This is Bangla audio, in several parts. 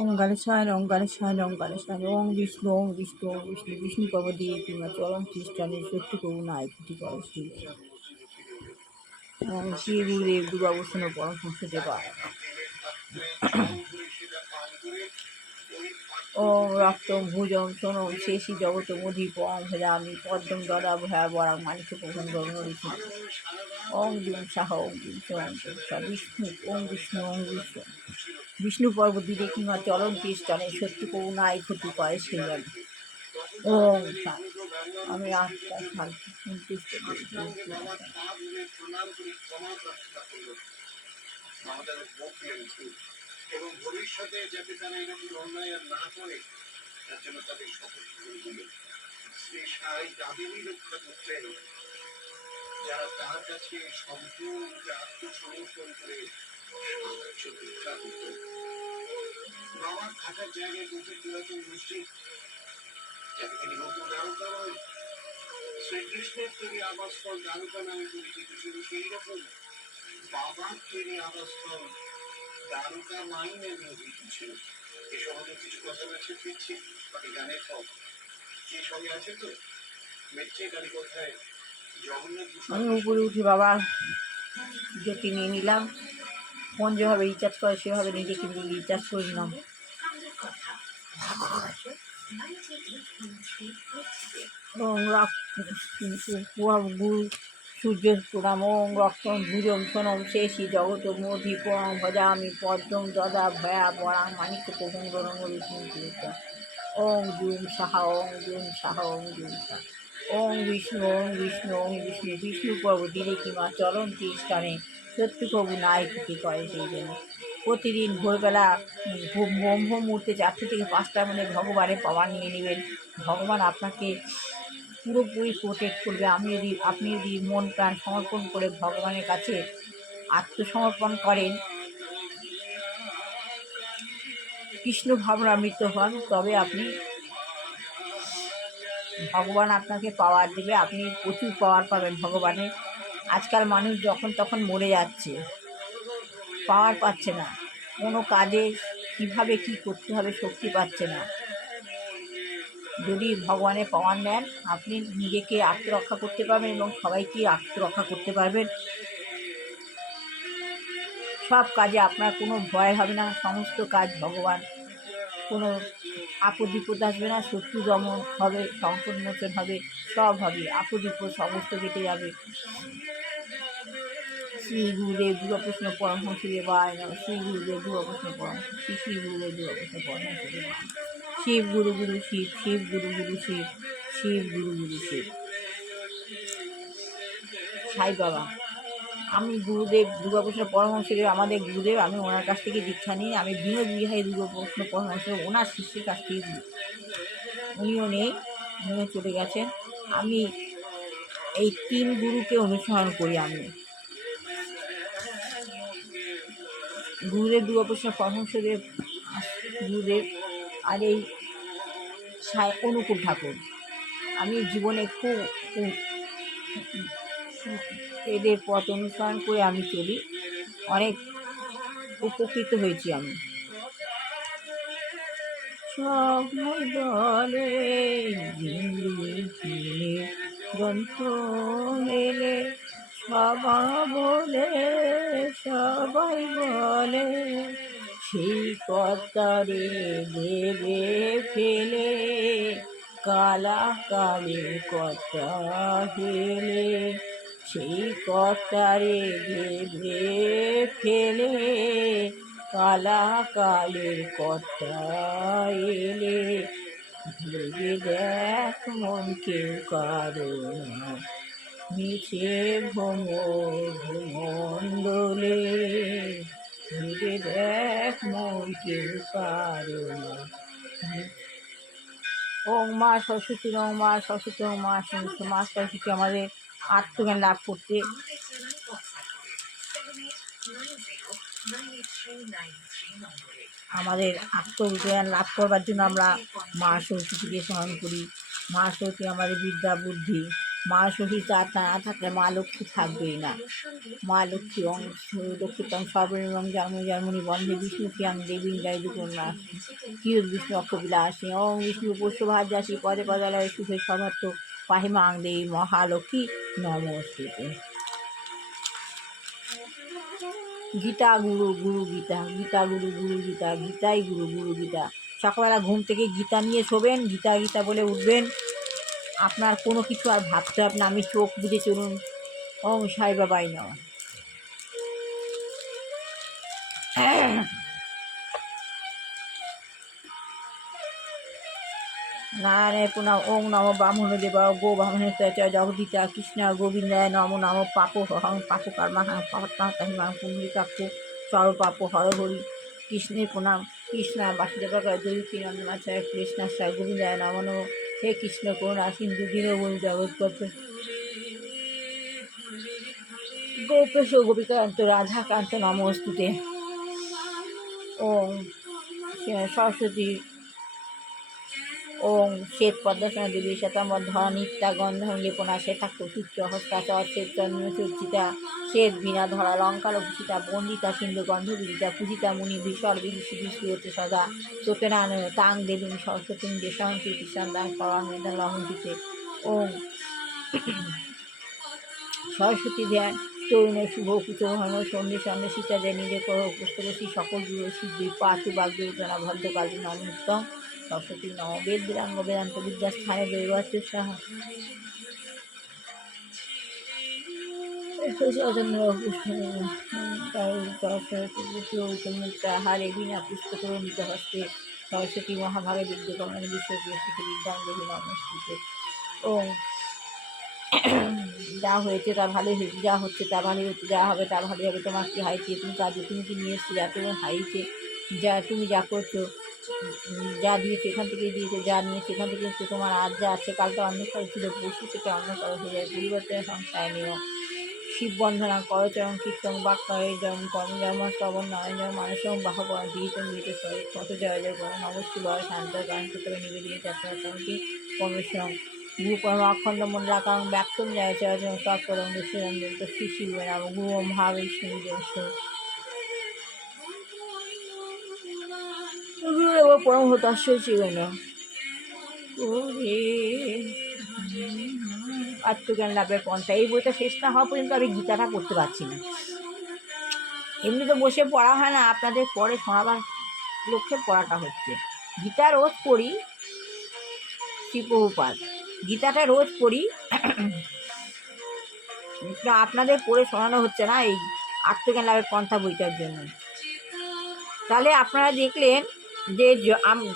ওঙ্কারেশ্বর ওঙ্কারেশ্বর ওঙ্কারেশ্বর ওং বিষ্ণু ওং বিষ্ণু ওং বিষ্ণু বিষ্ণু পর্বতী কিংবা চরম খ্রিস্টানের সত্যি কবু নাই ক্ষতি করে শ্রী এবং শ্রী গুরুদেব দুর্গাবর্ষণ পরমহংস দেবা ওম রক্তম ভুজম সোনম শেষী জগত মধীপম ভজামি পদ্মম দদা ভয়া বরাং মানিক প্রভন গণরিষি ওং জুম সাহ ওং জুম ওং জুম সাহ বিষ্ণু ওং বিষ্ণু ওং বিষ্ণু বিষ্ণু পর্বতীতে কিংবা চরম খ্রিস্টানের সত্যি কবু নাই ক্ষতি করে সেই জন্য ওম আমি আত্মা শান্তি সন্তুষ্ট এবং ভবিষ্যতে যাতে তারা এরকম অন্যায় আর না করে তার জন্য তাদের সতর্ক করে দিল শ্রী সাই তাদেরই রক্ষা করতেন যারা তার কাছে সম্পূর্ণ আত্মসমর্পণ করে সাহায্য ভিক্ষা করতেন। বাবার থাকার জায়গায় দুটি পুরাতন মসজিদ যাকে তিনি নতুন দ্বারকা নয় শ্রীকৃষ্ণের তৈরি আবাসস্থল দ্বারকা নামে পরিচিত ছিল সেই রকম বাবার তৈরি আবাসস্থল দ্বারকা মাইনের নিয়োজিত ছিল। এ সম্বন্ধে কিছু কথা আছে ফিরছি বাকি গানের পর এই সঙ্গে আছে তো মেট্রে গাড়ি কোথায় জগন্নাথ। আমি উপরে উঠি বাবা যেটি নিয়ে নিলাম ফোন যেভাবে রিচার্জ করে সেভাবে নিজে কিন্তু রিচার্জ করে নিলাম। গুরু সূর্যের প্রণাম ওং রক্তম ভুজম সোনম শেষী জগত মধীপম ভজামি পদ্মম দদা ভয়া বরাং মানিক প্রভন গণরিষি ওং জুম সাহা ওং জুম সাহা ওং জুম সাহা ওং বিষ্ণু ওং বিষ্ণু ওং বিষ্ণু বিষ্ণু পর্বতীরে কিংবা চরম খ্রিস্টানে সত্যি কবু নাই ক্ষতি করে সেই জন্য প্রতিদিন ভোরবেলা ব্রহ্ম মুহূর্তে 4টে থেকে 5টার মধ্যে ভগবানের পাওয়ার নিয়ে নেবেন। ভগবান আপনাকে পুরোপুরি প্রোটেক্ট করবে। আপনি যদি মন প্রাণ সমর্পণ করে ভগবানের কাছে আত্মসমর্পণ করেন, কৃষ্ণ ভাবনামৃত হন, তবে আপনি ভগবান আপনাকে পাওয়ার দেবে, আপনি প্রচুর পাওয়ার পাবেন ভগবানের। আজকাল মানুষ যখন তখন মরে যাচ্ছে, পাওয়ার পাচ্ছে না, কোনো কাজে কিভাবে কি করতে হবে শক্তি পাচ্ছে না। যদি ভগবানের পাওয়ার নেন আপনি নিজেকে আত্মরক্ষা করতে পারবেন এবং সবাইকে আত্মরক্ষা করতে পারবেন। সব কাজে আপনার কোনো ভয় হবে না, সমস্ত কাজ ভগবান, কোনো আপদ বিপদ আসবে না, শত্রু দমন হবে, সংকট মোচন হবে, সব হবে, আপদ বিপদ সমস্ত কেটে যাবে। শ্রী গুরুদেব দুর্গাকৃষ্ণ পরমহংস দেবায় নমঃ। শ্রী গুরুদেব দুর্গাকৃষ্ণ পরমহংস শ্রী গুরুদেব দুর্গাকৃষ্ণ পরমহংস দেবায়। শিব গুরু গুরু শিব, শিব গুরু গুরু শিব, শিব গুরু গুরু শিব। সাই বাবা, আমি গুরুদেব দুর্গাকৃষ্ণ পরমহংসদেব আমাদের গুরুদেব, আমি ওনার কাছ থেকে দীক্ষা নিই। আমি বিনোদ বিহারী দুর্গাকৃষ্ণ পরমহংস ওনার শিষ্যের কাছ থেকে দিই। উনিও নেই, উনিও চলে গেছেন। আমি এই 3 গুরুকে অনুসরণ করি। আমি গুরুদেব দুর্গাকৃষ্ণ পরমহংসদেব গুরুদেব আর এই অনুকূল ঠাকুর। আমি জীবনে খুব এদের পথ অনুসরণ করে আমি চলি, অনেক উপকৃত হয়েছি আমি। সবাই বলে গ্রন্থ মেলে, সবাই বলে সেই কর্তারে দেবে ফেলে, কালা কালে কর্তা হেলে, সেই কর্তারে দেবে ফেলে, কালা কালের কর্তা এলে, ভেবে দেখ মন কেউ কারো না, মিছে ভ্রমণ্ডলে, ভেবে দেখ মন কেউ কারো না। ওং মা সরস্বতী, ওং মা সরস্বতী, ওং মা সরস্বতী। মা সরস্বতী আমাদের আত্মজ্ঞান লাভ করতে, আমাদের আত্মজ্ঞান লাভ করবার জন্য আমরা মা সরস্বতীকে স্মরণ করি। মা সরস্বতী আমাদের বিদ্যা বুদ্ধি মা সহিত আত্মা না থাকলে মা লক্ষ্মী থাকবেই না। মা লক্ষ্মী অং লক্ষ্মীতং সর্বনিমং জন্ম জন্মনি বন্ধে বিষ্ণু প্রিয়াং দেবী জয় দুর্গা কিয়ত বিষ্ণু অক্ষবিলাসী ওং বিষ্ণু পুষ্পভাজ্যাসী পদে পদালয় সুখে সমর্থ পাহিমাং দেবী মহালক্ষ্মী নমস্তুতে। গীতা গুরু গুরু গীতা, গীতা গুরু গুরু গীতা, গীতাই গুরু গুরু গীতা। সকালবেলা ঘুম থেকে গীতা নিয়ে শোবেন, গীতা গীতা বলে উঠবেন। আপনার কোনো কিছু আর ভাবতে হবে না, আমি চোখ বুঝে চলুন। ওম সাই বাবাই নমঃ। নারায়ণ প্রণাম। ওং নম ব্রাহ্মণ দেবা গো ব্রাহ্মণ জগদীতা কৃষ্ণ গোবিন্দায় নম নম পাপ হং পাপ কর্মা হাং পাহিমাং পুণ্ডিকাক্ষ সর্ব পাপ হর হরি। কৃষ্ণের প্রণাম। কৃষ্ণ বাসুদেবা দৈতী নন্দনাচার্য কৃষ্ণাশ্রয় গোবিন্দায় নম নম। হে কৃষ্ণ করুণা সিন্ধু দীনবন্ধু জগৎপথ গোপেশ গোপিকান্ত রাধাকান্ত নমস্তুতে। ওম সরস্বতী ওং শ্বেত পদ্মাসনা দেবী শ্বেতাম্বর নিত্যা গন্ধং লেপনা শ্বেতাক্ষ সূর্য হস্তাচর শ্বেত চর্চিতা শ্বেত বীণা ধরা লঙ্কালভূষিতা বন্দিতা সিন্ধু গন্ধবিদিতা পূজিতা মুনি বিশ্বর বিদুষী বিষ্ণুতে সদা সত্যনারায়ণ তাং দেবী সরস্বতী দেশান্তী কৃষ্ণান্দাং পরামেদা লহন্তিতে। ওং সরস্বতী ধ্যান তরুণের শুভ কুচহন সন্ধে সন্ধে সীতা যে নিজে পুস্তকী সকল গুরু সিদ্ধি পাতু বাগ্যনা ভদ্রকালী নমুত্তম সরস্বতী নম। বেদ বিরাঙ্গ বেদান্ত বিদ্যাস্থানে দৈবাচ্য সাহা মুক্তাহারে বিনা পুস্তক রঞ্জিত হস্তে সরস্বতী মহাভাগে বিদ্যকরণ বিশ্বকৃষ্ণকে বিদ্যাং দেবী নমস্তুতে। ও যা হয়েছে তা ভালোই হয়েছে, যা হচ্ছে তা ভালোই হচ্ছে, যা হবে তা ভালোই হবে। তোমার কি হাইছে, তুমি কাজে তুমি কি নিয়ে এসছো, যা তোমার হাইছে, যা তুমি যা করছো, যা দিয়েছো এখান থেকে দিয়েছো, যা নিয়েছো এখান থেকে নিয়েছো। তোমার আজ যা আছে কাল তো অন্ধকার ছিল, পশু সেটা অন্ধকার হয়ে যায়। পরিবর্তনের সংশয় নিও। শিব বন্ধনা করচরণ কীর্তন বাক্যয় জম কর্মজর্ম শ্রবণ নয়নজম মানুষম বাহবন বিহিতম বিহিত কত জয় জয় করণ অবশ্যই বয় শান্ত গান ক্ষেত্রে নিবেদিত যাত্রাটি পরমেশ্বরম গুরু অখণ্ড মন্ডলাকাং ব্যক্তম জয় চরচরণ তৎপরম দুঃসরঞ্জন শ্রী শিব নাম গুরু ভাবে গুরু পরম হতাশ্য জীবন আত্মজ্ঞান লাভের পন্থা। এই বইটা শেষ না হওয়া পর্যন্ত আমি গীতাটা পড়তে পারছি না। এমনি তো বসে পড়া হয় না, আপনাদের পরে শোনাবার লক্ষ্যে পড়াটা হচ্ছে। গীতা রোজ পড়ি, শ্রী প্রভুপাদ গীতাটা রোজ পড়ি, আপনাদের পড়ে শোনানো হচ্ছে না এই আত্মজ্ঞান লাভের পন্থা বইটার জন্য। তাহলে আপনারা দেখলেন যে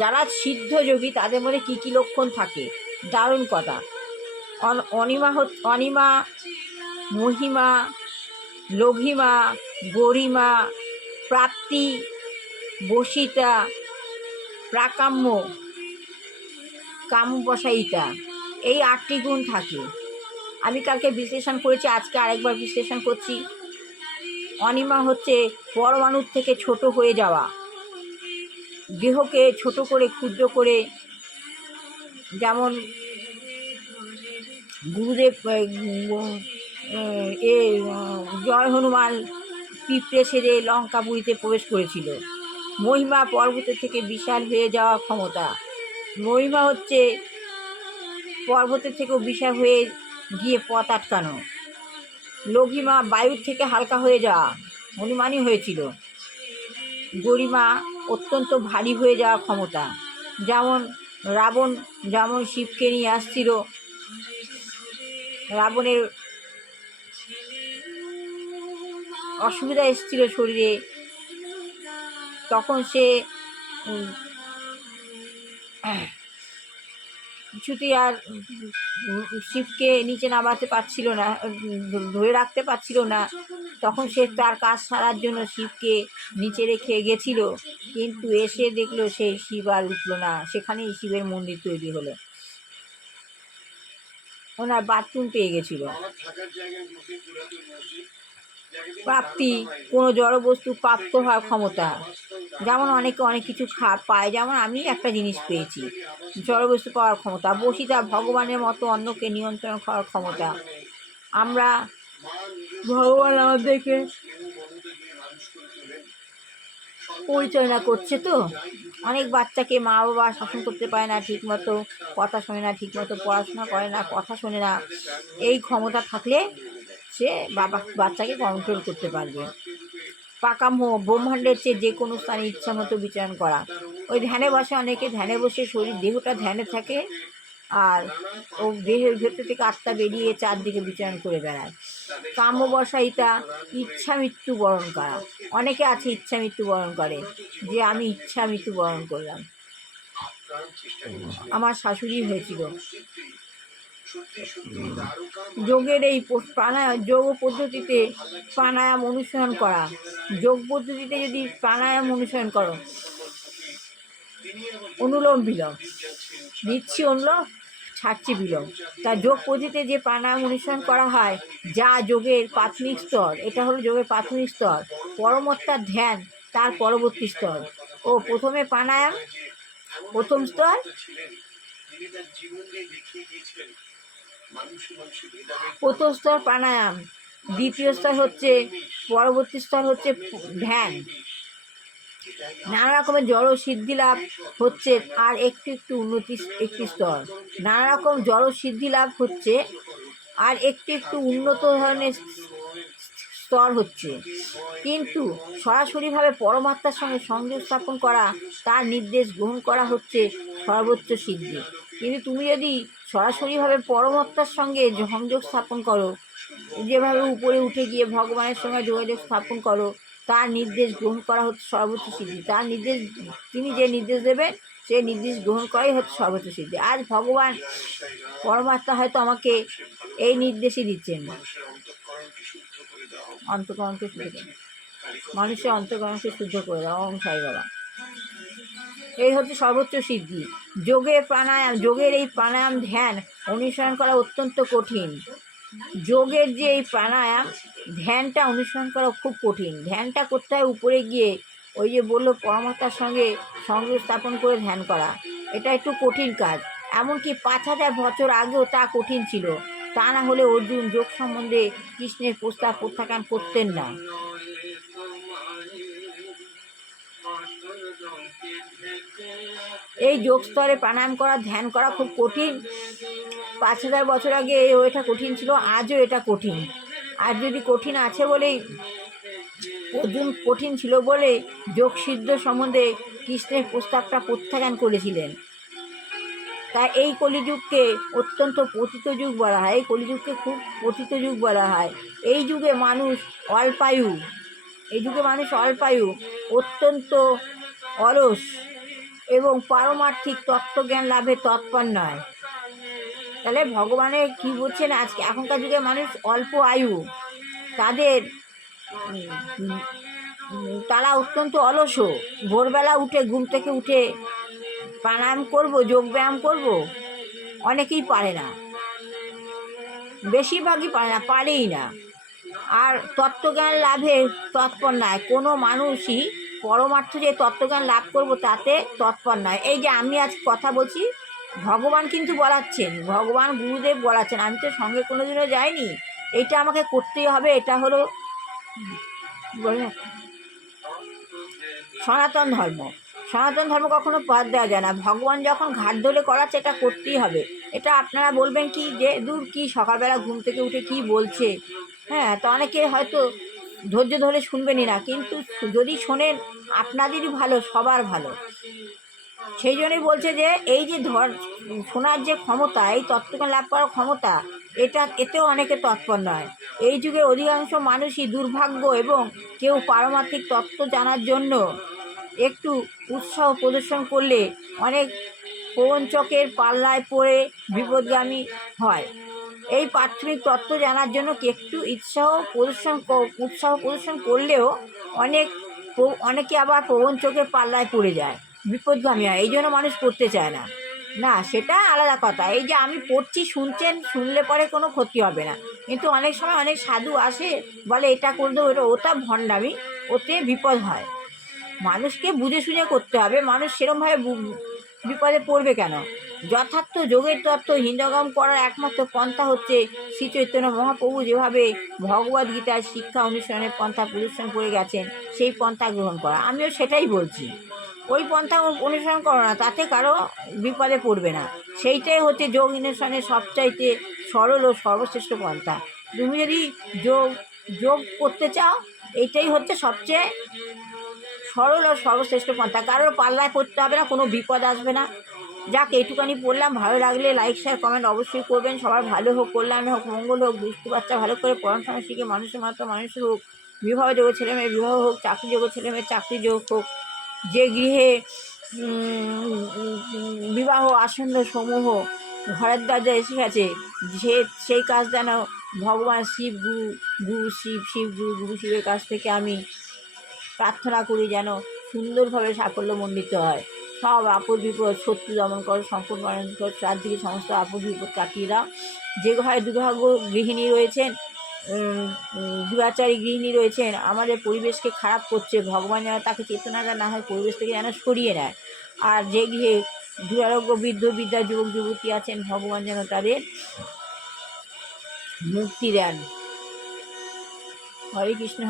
যারা সিদ্ধ যোগী তাদের মধ্যে কী কী লক্ষণ থাকে। দারুণ কথা। অনিমা, মহিমা, লঘিমা, গরিমা, প্রাপ্তি, বসিতা, প্রাকাম্য, কামবসায়িতা, এই 8টি গুণ থাকে। আমি কালকে বিশ্লেষণ করেছি, আজকে আরেকবার বিশ্লেষণ করছি। অনিমা হচ্ছে পরমাণুর থেকে ছোট হয়ে যাওয়া, দেহকে ছোট করে ক্ষুদ্র করে, যেমন গুরুদেব জয় হনুমান পিঁপড়ে সেরে লঙ্কাপুরীতে প্রবেশ করেছিল। মহিমা পর্বতের থেকে বিশাল হয়ে যাওয়া ক্ষমতা। মহিমা হচ্ছে পর্বতের থেকেও বিশাল হয়ে গিয়ে পথ আটকানো। লঘিমা বায়ুর থেকে হালকা হয়ে যাওয়া, হনুমানই হয়েছিল। গরিমা অত্যন্ত ভারী হয়ে যাওয়া ক্ষমতা। যেমন রাবণ যেমন শিবকে নিয়ে আসছিল, রাবণের অসুবিধা এসেছিল শরীরে, তখন সে কিছুতেই আর শিবকে নিচে নামাতে পারছিল না, ধরে রাখতে পারছিল না। তখন সে তার কাজ সারার জন্য শিবকে নিচে রেখে গেছিল, কিন্তু এসে দেখলো সেই শিব আর উঠলো না। সেখানেই শিবের মন্দির তৈরি হলো। ওনার বাথরুম পেয়ে গেছিল। প্রাপ্তি, কোনো জড়বস্তু প্রাপ্ত হওয়ার ক্ষমতা। যেমন অনেকে অনেক কিছু পায়, যেমন আমি একটা জিনিস পেয়েছি, জড়বস্তু পাওয়ার ক্ষমতা। বসিতা ভগবানের মতো অন্যকে নিয়ন্ত্রণ করার ক্ষমতা। আমরা ভগবান আমাদেরকে পরিচালনা করছে। তো অনেক বাচ্চাকে মা বাবা শাসন করতে পারে না ঠিক মতো, কথা শোনে না ঠিক মতো, পড়াশোনা করে না, কথা শোনে না। এই ক্ষমতা থাকলে সে বাচ্চাকে কন্ট্রোল করতে পারবে। পাকাম ব্রহ্মাণ্ডের চেয়ে যে কোনো স্থানে ইচ্ছা মতো বিচারণ করা। ওই ধ্যানে বসে, অনেকে ধ্যানে বসে দেহটা ধ্যানে থাকে, আর ও দেহের ভেতর থেকে আত্মা বেরিয়ে চারদিকে বিচারণ করে বেড়ায়। কাম্যবশায়িতা, ইচ্ছা মৃত্যু বরণ করা। অনেকে আছে ইচ্ছা মৃত্যু বরণ করে, যে আমি ইচ্ছা মৃত্যু বরণ করলাম। আমার শাশুড়ি হয়েছিল। যোগের এই যোগ পদ্ধতিতে প্রাণায়াম অনুসরণ করা। যোগ পদ্ধতিতে যদি প্রাণায়াম অনুসরণ করো, অনুলোম বিলোম, দিচ্ছি অনুলোম, ছাড়ছি বিলোম। তা যোগ পদ্ধতিতে যে প্রাণায়াম অনুসরণ করা হয়, যা যোগের প্রাথমিক স্তর, এটা হলো যোগের প্রাথমিক স্তর। পরমত্তার ধ্যান তার পরবর্তী স্তর। ও প্রথমে প্রাণায়াম প্রথম স্তর, প্রথম স্তর প্রাণায়াম, দ্বিতীয় স্তর হচ্ছে, পরবর্তী স্তর হচ্ছে ধ্যান। নানা রকমের জড় সিদ্ধি লাভ হচ্ছে আর একটু একটু উন্নতি, একটি স্তর। নানা রকম জড় সিদ্ধি লাভ হচ্ছে আর একটু একটু উন্নত ধরনের স্তর হচ্ছে। কিন্তু সরাসরিভাবে পরমাত্মার সঙ্গে সংযোগ স্থাপন করা, তার নির্দেশ গ্রহণ করা হচ্ছে সর্বোচ্চ সিদ্ধি। কিন্তু তুমি যদি সরাসরিভাবে পরমাত্মার সঙ্গে সংযোগ স্থাপন করো, যেভাবে উপরে উঠে গিয়ে ভগবানের সঙ্গে যোগাযোগ স্থাপন করো, তার নির্দেশ গ্রহণ করা হচ্ছে সর্বোচ্চ সিদ্ধি। তার নির্দেশ, তিনি যে নির্দেশ দেবেন সে নির্দেশ গ্রহণ করাই হচ্ছে সর্বোচ্চ সিদ্ধি। আজ ভগবান পরমাত্মা হয়তো আমাকে এই নির্দেশই দিচ্ছেন, অন্তঃকরণকে শুদ্ধ করে, মানুষের অন্তঃকরণকে শুদ্ধ করে দাও। ওম সাই বাবা। এই হচ্ছে সর্বোচ্চ সিদ্ধি। যোগের এই প্রাণায়াম ধ্যান অনুসরণ করা অত্যন্ত কঠিন। যোগের যে এই প্রাণায়াম ধ্যানটা অনুসরণ করা খুব কঠিন। ধ্যানটা করতে হয় উপরে গিয়ে, ওই যে বললো পরমাত্মার সঙ্গে সংযোগ স্থাপন করে ধ্যান করা, এটা একটু কঠিন কাজ। এমনকি 5000 বছর আগেও তা কঠিন ছিল। তা না হলে অর্জুন যোগ সম্বন্ধে কৃষ্ণের প্রস্তাব প্রত্যাখ্যান করতেন না। এই যোগ স্তরে প্রাণায়াম করা, ধ্যান করা খুব কঠিন। 5000 বছর আগে এটা কঠিন ছিল, আজও এটা কঠিন। আর যদি কঠিন আছে বলেই, অর্জুন কঠিন ছিল বলে যোগ সিদ্ধ সম্বন্ধে কৃষ্ণের প্রস্তাবটা প্রত্যাখ্যান করেছিলেন। তাই এই কলিযুগকে অত্যন্ত পতিত যুগ বলা হয়। এই কলিযুগকে খুব পতিত যুগ বলা হয়। এই যুগে মানুষ অল্পায়ু, অত্যন্ত অলস এবং পারমার্থিক তত্ত্বজ্ঞান লাভে তৎপর নয়। তাহলে ভগবানের কি বলছেন, আজকে এখনকার যুগে মানুষ অল্প আয়ু, তারা অত্যন্ত অলস। ভোরবেলা উঠে, ঘুম থেকে উঠে প্রাণায়াম করব, যোগব্যায়াম করব, অনেকেই পারে না, বেশিরভাগই পারেই না। আর তত্ত্বজ্ঞান লাভে তৎপর নয়। কোনো মানুষই পরমার্থ যে তত্ত্বজ্ঞান লাভ করব তাতে তৎপর নয়। এই যে আমি আজ কথা বলছি, ভগবান কিন্তু বলাচ্ছেন, ভগবান গুরুদেব বলাচ্ছেন, আমি তো সঙ্গে কোনোদিনও যাইনি, এটা আমাকে করতেই হবে। এটা হলো সনাতন ধর্ম। সনাতন ধর্ম কখনো বাদ দেওয়া যায় না। ভগবান যখন ঘাট ধরে করাচ্ছে, এটা করতেই হবে। এটা আপনারা বলবেন কি যে দূর, কি সকালবেলা ঘুম থেকে উঠে কি বলছে, হ্যাঁ, তো অনেকে হয়তো ধৈর্য ধরে শুনবেনই না, কিন্তু যদি শোনেন আপনাদেরই ভালো, সবার ভালো। সেই জন্যই বলছে যে এই যে শোনার যে ক্ষমতা, এই তত্ত্বজ্ঞান লাভ করার ক্ষমতা, এতেও অনেকে তৎপর নয়। এই যুগে অধিকাংশ মানুষই দুর্ভাগ্য, এবং কেউ পারমার্থিক তত্ত্ব জানার জন্য একটু উৎসাহ প্রদর্শন করলে অনেক প্রবঞ্চকের পাল্লায় পড়ে বিপদগামী হয়। এই প্রাথমিক তত্ত্ব জানার জন্য একটু উৎসাহ প্রদর্শন করলেও অনেকে আবার প্রবঞ্চকের পাল্লায় পড়ে যায়, বিপদগামী হয়। এই জন্য মানুষ করতে চায় না। না, সেটা আলাদা কথা। এই যে আমি পড়ছি, শুনছেন, শুনলে পরে কোনো ক্ষতি হবে না। কিন্তু অনেক সময় অনেক সাধু আসে, বলে এটা করে দেবো, ওটা ভণ্ডামি, ওতে বিপদ হয়। মানুষকে বুঝে শুনে করতে হবে। মানুষ সেরমভাবে বিপদে পড়বে কেন? যথার্থ যোগের তত্ত্ব হৃদয়ঙ্গম করার একমাত্র পন্থা হচ্ছে শ্রী চৈতন্য মহাপ্রভু যেভাবে ভগবদ্ গীতার শিক্ষা অনুসরণের পন্থা প্রদর্শন করে গেছেন, সেই পন্থা গ্রহণ করা। আমিও সেটাই বলছি। ওই পন্থা অনুসরণ করো না, তাতে কারো বিপদে পড়বে না। সেইটাই হচ্ছে যোগ অনুসরণের সবচাইতে সরল ও সর্বশ্রেষ্ঠ পন্থা। তুমি যদি যোগ যোগ করতে চাও, এইটাই হচ্ছে সবচেয়ে সরল ও সর্বশ্রেষ্ঠ পন্থা। কারোর পাল্লায় পড়তে হবে না, কোনো বিপদ আসবে না। যাক, এইটুকানি পড়লাম। ভালো লাগলে লাইক শেয়ার কমেন্ট অবশ্যই করবেন। সবার ভালো হোক, কল্যাণ হোক, মঙ্গল হোক, দুষ্টু বাচ্চা ভালো করে পড়াশোনা শিখে মানুষের মাত্র মানুষের হোক, বিবাহ যোগ ছেলে মেয়ের বিবাহ হোক, চাকরি যোগ ছেলে মেয়ের চাকরি যোগ হোক। যে গৃহে বিবাহ আসন্ন সমূহ ঘরের দরজা এসে গেছে, সেই কাজ যেন ভগবান শিব গুরু, গুরু শিব, শিব গুরু, গুরু শিবের কাছ থেকে আমি প্রার্থনা করি যেন সুন্দরভাবে সাফল্যমণ্ডিত হয়। সব আপদ বিপদ শত্রু দমন করো, সংকট মারণ করো, চারদিকে সমস্ত আপদ বিপদ কাটিয়ে দাও। যে ঘরে দুর্ভাগ্য গৃহিণী রয়েছেন, দুরাচারী গৃহিণী রয়েছেন, আমাদের পরিবেশকে খারাপ করছে, ভগবান যেন তাকে চেতনাটা না হয় পরিবেশ থেকে যেন সরিয়ে নেয়। আর যে গৃহে দুরারোগ্য বৃদ্ধ বিদ্যা যুবক যুবতী আছেন, ভগবান যেন তাদের মুক্তি দেন। হরে কৃষ্ণ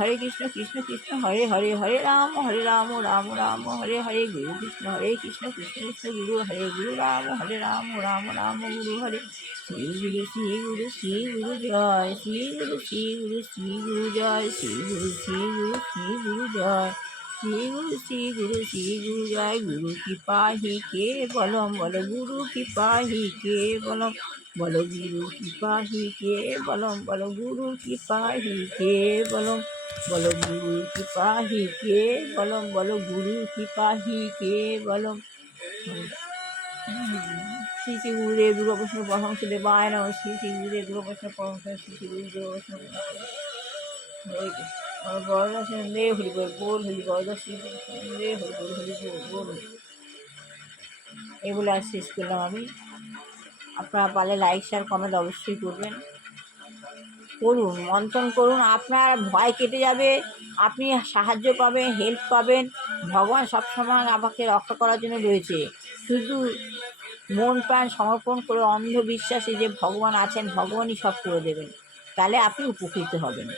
কৃষ্ণ কৃষ্ণ হরে হরে, হরে রাম রাম রাম হরে হরে, গুরু কৃষ্ণ কৃষ্ণ কৃষ্ণ গুরু হরে, গুরু রাম রাম গুরু হরে। শ্রী গুরু শ্রী গুরু শ্রী গুরু জয়, শ্রী গুরু শ্রী গুরু শ্রী গুরু জয়, শ্রী গুরু শ্রী গুরু শ্রী গুরু জয়, শ্রী গুরু শ্রী গুরু শ্রী গুরু জয়। গুরু কৃপা হি কে বলম, বলো গুরু কৃপা হি কে বলম, বলো গুরু কৃপা হি কে বলম, বলো গুরু কৃপা হি কে বলম, বলো গুরু কৃপা হি কে বলম, বলো গুরু কৃপা হি কে বলম। শ্রী শ্রী গুরুদেব দুর্গাকৃষ্ণ পরমহংস দেবায় নমঃ। শ্রী শ্রী গুরুদেব দুর্গাকৃষ্ণ পরমহংস, শ্রী শ্রী গুরুদেব বরদাসন দে হরি বল, বোল হরি বরদাস শ্রী দে হরি বল, হরি বল বল। এগুলো আর শেষ করলাম আমি। আপনারা পারলে লাইক শেয়ার কমেন্ট অবশ্যই করবেন, করুন, মন্থন করুন। আপনার ভয় কেটে যাবে, আপনি সাহায্য পাবেন, হেল্প পাবেন। ভগবান সবসময় আমাকে রক্ষা করার জন্য রয়েছে। শুধু মন প্রাণ সমর্পণ করে অন্ধবিশ্বাসে যে ভগবান আছেন, ভগবানই সব করে দেবেন, তাহলে আপনি উপকৃত হবেন।